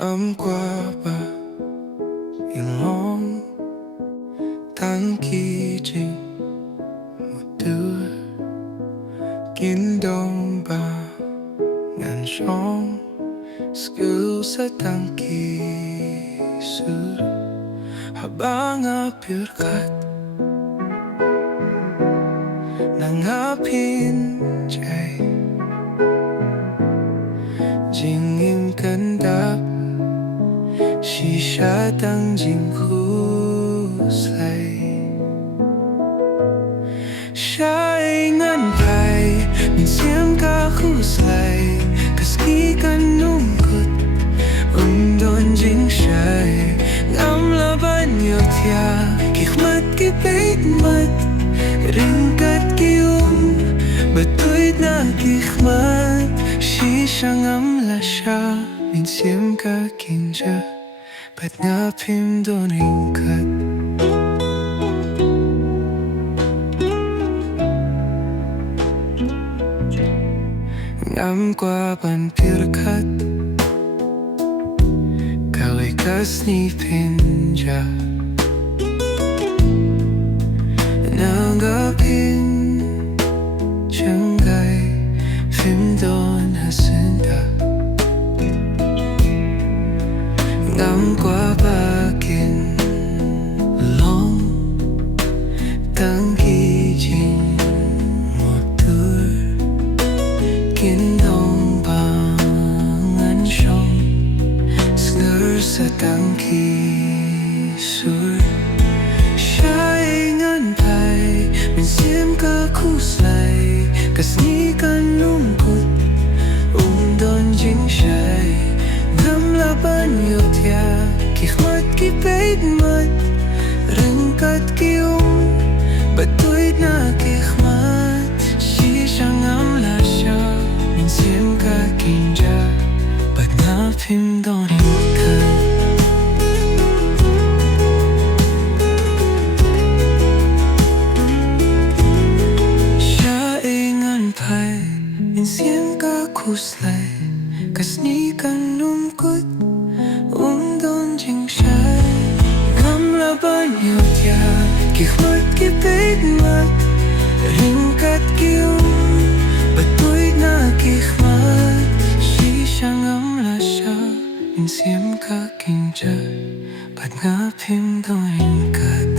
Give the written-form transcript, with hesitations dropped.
Ngam kwah ba ilong Tang jing mutdur Kyndong ba ngan jong Sngew sa Tang Haba nga phyrkhat Kynjah jing shyrta jing khuslai ngan Mynsiem khuslai Khasi kanungkut jing Ngam laban yotya kikmat kipait mat ringkat batuid na kikmat Ngam lasya Mynsiem Kynjah Ba't nga pimdon ringkat Ngam kwah ban phyrkhat Kawei kasni Kynjah Nangapin jngai pimdon syndah Ngam kwah bakin long Tang jing mutdur Kyndong bangan jong sa Tang Mynsiem khuslai Khasi kanungkut jing Ngam laban yotya kikmat kipait mat ringkat batuid na kikmat Ngam lasya Mynsiem Kynjah Ba't nga pimdon ringkat Mynsiem khuslai Khasi kanungkut jing Ngam laban yotya kikmat kipait mat ringkat batuid na kikmat Ngam lasya Mynsiem Kynjah Ba't nga pimdon ringkat